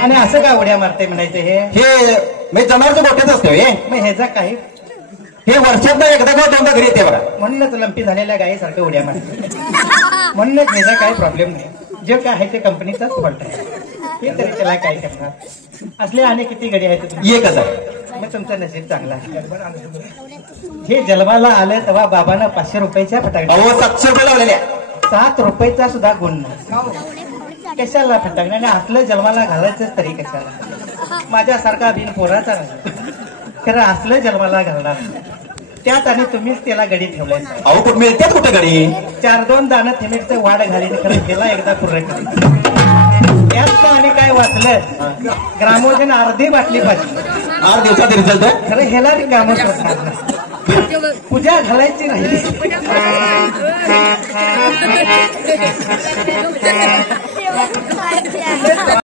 आणि असं का उड्या मारते म्हणायचं हे मी जनावरचं मोठेच असतो हे. मग ह्याचा काही हे वर्षात एकदा किंवा दोनदा घरी येते बघा. म्हणूनच लंपी झालेल्या गायीसारखं उड्या मारते. म्हणूनच ह्याचा काही प्रॉब्लेम नाही. जे काय आहे ते कंपनीचाच फॉल्ट आहे. हे तरी त्याला काय करणार. असले आणि किती गडी आहेत. एकच आहे. मग तुमचं नशीब चांगलं आहे. हे जन्माला आलं तेव्हा बाबांना 500 रुपयाच्या फटाकड्या. 700 रुपये लावलेल्या. 7 रुपयाचा सुद्धा गुण नाही. कशाला फटाकड्या आणि असलं जन्माला घालायचं तरी कशाला. माझ्यासारखा बिन पोराचा नाही खरं असलं जन्माला घालणार. त्यात आणि तुम्हीच त्याला गडी ठेवलाय. अहो कुठे मिळतात कुठे गडी. 4-2 दाणं थिमेटचं वाढ घालीन खरं त्याला एकदा पूर्ण यात आणि काय वाचलं. ग्रामोजन अर्धी बाटली पाहिजे 8 दिवसात रिझल्ट. खरं ह्याला कामच होत. पूजा घालायची राहिली.